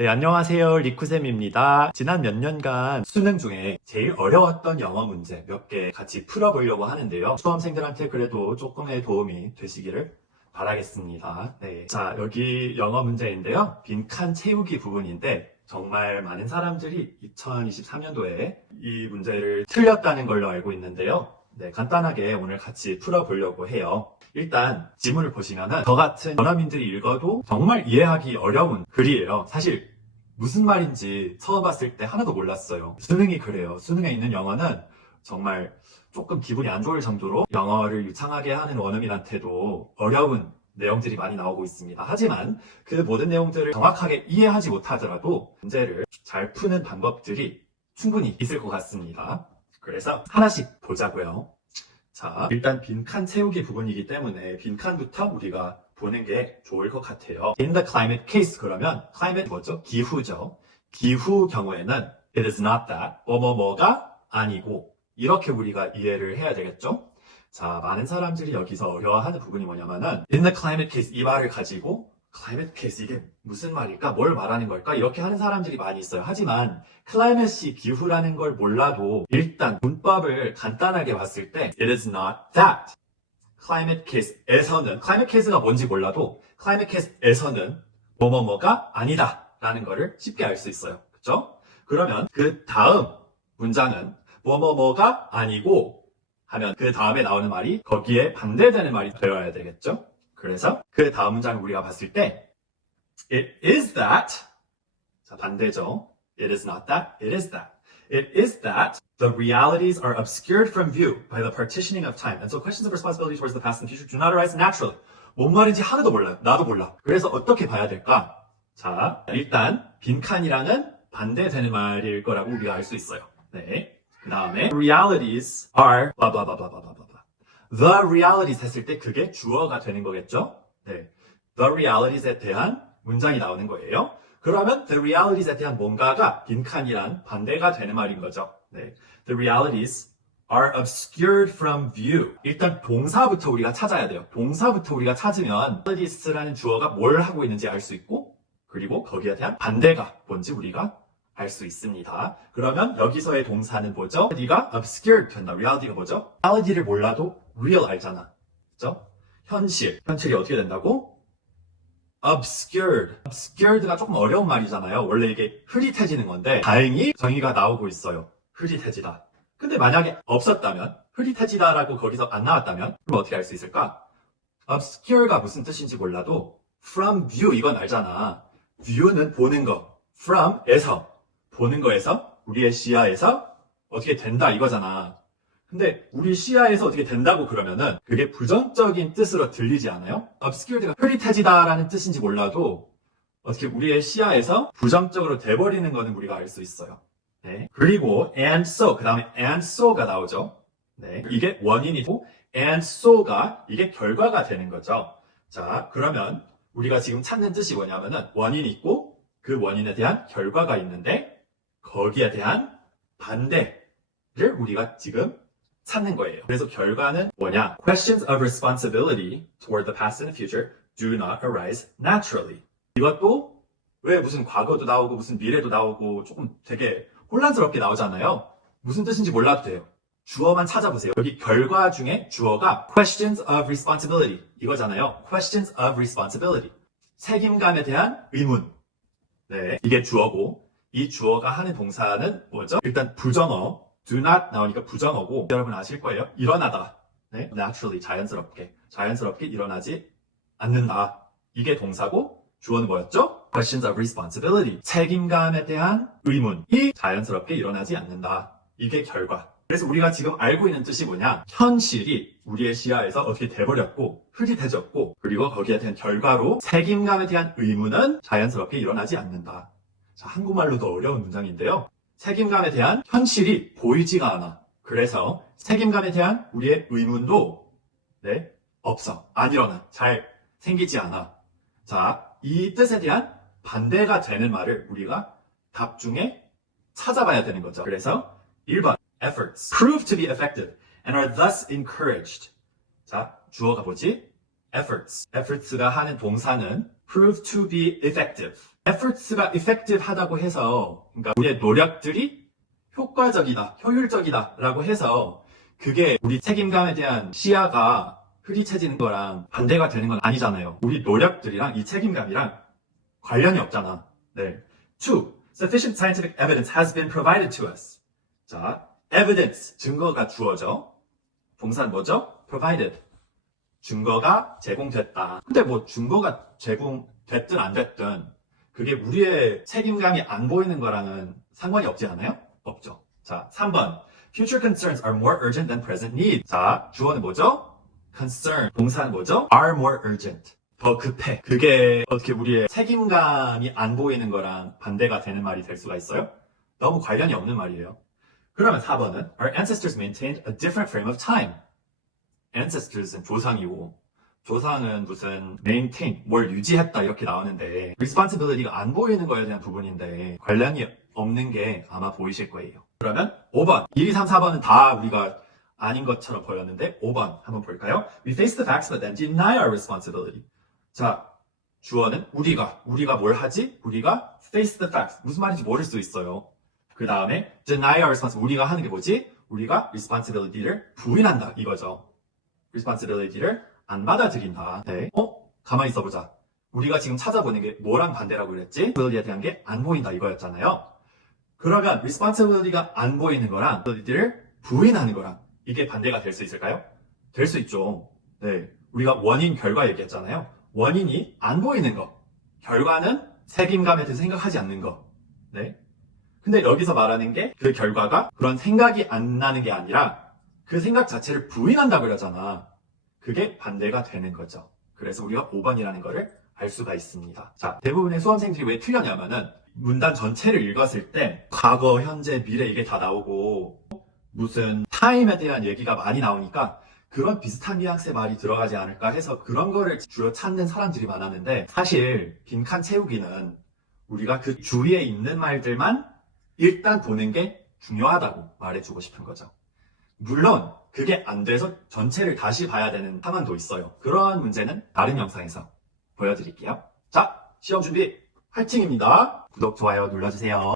네, 안녕하세요. 리쿠쌤입니다. 지난 몇 년간 수능 중에 제일 어려웠던 영어 문제 몇 개 같이 풀어보려고 하는데요. 수험생들한테 그래도 조금의 도움이 되시기를 바라겠습니다. 네. 자, 여기 영어 문제인데요. 빈칸 채우기 부분인데 정말 많은 사람들이 2023년도에 이 문제를 틀렸다는 걸로 알고 있는데요. 네, 간단하게 오늘 같이 풀어보려고 해요. 일단 지문을 보시면은 저 같은 원어민들이 읽어도 정말 이해하기 어려운 글이에요. 사실 무슨 말인지 처음 봤을 때 하나도 몰랐어요. 수능이 그래요. 수능에 있는 영어는 정말 조금 기분이 안 좋을 정도로 영어를 유창하게 하는 원어민한테도 어려운 내용들이 많이 나오고 있습니다. 하지만 그 모든 내용들을 정확하게 이해하지 못하더라도 문제를 잘 푸는 방법들이 충분히 있을 것 같습니다. 그래서 하나씩 보자고요. 자, 일단 빈칸 채우기 부분이기 때문에 빈칸부터 우리가 보는 게 좋을 것 같아요. In the climate case 그러면 climate 뭐죠? 기후죠. 기후 경우에는 it is not that 뭐뭐뭐가 아니고 이렇게 우리가 이해를 해야 되겠죠? 자, 많은 사람들이 여기서 어려워하는 부분이 뭐냐면은 in the climate case 이 말을 가지고 climate case 이게 무슨 말일까? 뭘 말하는 걸까? 이렇게 하는 사람들이 많이 있어요. 하지만 climate이 기후라는 걸 몰라도 일단 문법을 간단하게 봤을 때 it is not that. climate case에서는 climate case가 뭔지 몰라도 climate case에서는 뭐뭐뭐가 아니다 라는 거를 쉽게 알 수 있어요. 그렇죠? 그러면 그 다음 문장은 뭐뭐뭐가 아니고 하면 그 다음에 나오는 말이 거기에 반대되는 말이 되어야 되겠죠? 그래서 그 다음 문장을 우리가 봤을 때 it is that 자 반대죠. it is not that, it is that. It is that the realities are obscured from view by the partitioning of time. And so questions of responsibility towards the past and future do not arise naturally. 뭔 말인지 하나도 몰라요. 나도 몰라. 그래서 어떻게 봐야 될까? 자, 일단 빈칸이랑은 반대되는 말일 거라고 우리가 알 수 있어요. 네. 그 다음에 realities are blah blah blah blah blah blah blah. The realities 했을 때 그게 주어가 되는 거겠죠? 네. The realities.에 대한 문장이 나오는 거예요. 그러면 the realities.에 대한 뭔가가 빈칸이란 반대가 되는 말인 거죠. 네. The realities are obscured from view. 일단 동사부터 우리가 찾아야 돼요. 동사부터 우리가 찾으면 realities라는 주어가 뭘 하고 있는지 알 수 있고 그리고 거기에 대한 반대가 뭔지 우리가 알 수 있습니다. 그러면 여기서의 동사는 뭐죠? reality가 obscured 된다. reality가 뭐죠? reality를 몰라도 real 알잖아. 그죠? 현실이 어떻게 된다고? obscured가 조금 어려운 말이잖아요. 원래 이게 흐릿해지는 건데 다행히 정의가 나오고 있어요. 흐릿해지다. 근데 만약에 없었다면 흐릿해지다라고 거기서 안 나왔다면 그럼 어떻게 알 수 있을까? obscure가 무슨 뜻인지 몰라도 from view 이건 알잖아. view는 보는 거. from에서 보는 거에서 우리의 시야에서 어떻게 된다 이거잖아. 근데 우리 시야에서 어떻게 된다고 그러면은 그게 부정적인 뜻으로 들리지 않아요? obscured가 흐릿해지다라는 뜻인지 몰라도 어떻게 우리의 시야에서 부정적으로 돼버리는 거는 우리가 알 수 있어요. 네. 그리고 and so 그 다음에 and so가 나오죠. 네. 이게 원인이고 and so가 이게 결과가 되는 거죠. 자 그러면 우리가 지금 찾는 뜻이 뭐냐면은 원인이 있고 그 원인에 대한 결과가 있는데 거기에 대한 반대를 우리가 지금 찾는 거예요. 그래서 결과는 뭐냐? Questions of responsibility toward the past and the future do not arise naturally. 이것도 왜 무슨 과거도 나오고 무슨 미래도 나오고 조금 되게 혼란스럽게 나오잖아요. 무슨 뜻인지 몰라도 돼요. 주어만 찾아보세요. 여기 결과 중에 주어가 questions of responsibility 이거잖아요. questions of responsibility. 책임감에 대한 의문. 네, 이게 주어고 이 주어가 하는 동사는 뭐죠? 일단 부정어 do not 나오니까 부정어고 여러분 아실 거예요. 일어나다. 네, naturally 자연스럽게 일어나지 않는다. 이게 동사고 주어는 뭐였죠? questions of responsibility. 책임감에 대한 의문이 자연스럽게 일어나지 않는다. 이게 결과. 그래서 우리가 지금 알고 있는 뜻이 뭐냐? 현실이 우리의 시야에서 어떻게 돼버렸고 흐릿해졌고 그리고 거기에 대한 결과로 책임감에 대한 의문은 자연스럽게 일어나지 않는다. 자, 한국말로도 어려운 문장인데요. 책임감에 대한 현실이 보이지가 않아. 그래서 책임감에 대한 우리의 의문도 네, 없어. 안 일어나. 잘 생기지 않아. 자, 이 뜻에 대한 반대가 되는 말을 우리가 답 중에 찾아봐야 되는 거죠. 그래서 1번 efforts prove to be effective and are thus encouraged. 자, 주어가 뭐지? efforts가 하는 동사는 prove to be effective. efforts가 effective 하다고 해서, 그러니까 우리의 노력들이 효과적이다, 효율적이다 라고 해서 그게 우리 책임감에 대한 시야가 흐릿해지는 거랑 반대가 되는 건 아니잖아요. 우리 노력들이랑 이 책임감이랑 관련이 없잖아. 네. 2. Sufficient scientific evidence has been provided to us. 자, evidence, 증거가 주어져. 동사는 뭐죠? provided. 증거가 제공됐다. 근데 뭐 증거가 제공됐든 안 됐든 그게 우리의 책임감이 안 보이는 거랑은 상관이 없지 않아요? 없죠. 자, 3번. Future concerns are more urgent than present needs. 자, 주어는 뭐죠? concern. 동사는 뭐죠? are more urgent. 더 급해. 그게 어떻게 우리의 책임감이 안 보이는 거랑 반대가 되는 말이 될 수가 있어요? 너무 관련이 없는 말이에요. 그러면 4번은 Our ancestors maintained a different frame of time. ancestors는 조상이고 조상은 무슨 maintain, 뭘 유지했다 이렇게 나오는데 responsibility가 안 보이는 거에 대한 부분인데 관련이 없는 게 아마 보이실 거예요. 그러면 5번 1, 2, 3, 4번은 다 우리가 아닌 것처럼 보였는데 5번 한번 볼까요? We face the facts but then deny our responsibility. 자, 주어는 우리가 뭘 하지? 우리가 face the facts. 무슨 말인지 모를 수 있어요. 그 다음에 deny our responsibility. 우리가 하는 게 뭐지? 우리가 responsibility를 부인한다 이거죠. responsibility를 안 받아들인다. 네. 가만히 있어보자. 우리가 지금 찾아보는 게 뭐랑 반대라고 그랬지? responsibility에 대한 게 안 보인다 이거였잖아요. 그러면 responsibility가 안 보이는 거랑 responsibility를 부인하는 거랑 이게 반대가 될 수 있을까요? 될 수 있죠. 네. 우리가 원인, 결과 얘기했잖아요. 원인이 안 보이는 거. 결과는 책임감에 대해서 생각하지 않는 거. 네. 근데 여기서 말하는 게 그 결과가 그런 생각이 안 나는 게 아니라 그 생각 자체를 부인한다고 그러잖아. 그게 반대가 되는 거죠. 그래서 우리가 5번이라는 거를 알 수가 있습니다. 자, 대부분의 수험생들이 왜 틀렸냐면은 문단 전체를 읽었을 때 과거, 현재, 미래 이게 다 나오고 무슨 타임에 대한 얘기가 많이 나오니까 그런 비슷한 뉘앙스의 말이 들어가지 않을까 해서 그런 거를 주로 찾는 사람들이 많았는데 사실 빈칸 채우기는 우리가 그 주위에 있는 말들만 일단 보는 게 중요하다고 말해주고 싶은 거죠. 물론 그게 안 돼서 전체를 다시 봐야 되는 상황도 있어요. 그러한 문제는 다른 영상에서 보여드릴게요. 자, 시험 준비 화이팅입니다. 구독, 좋아요 눌러주세요.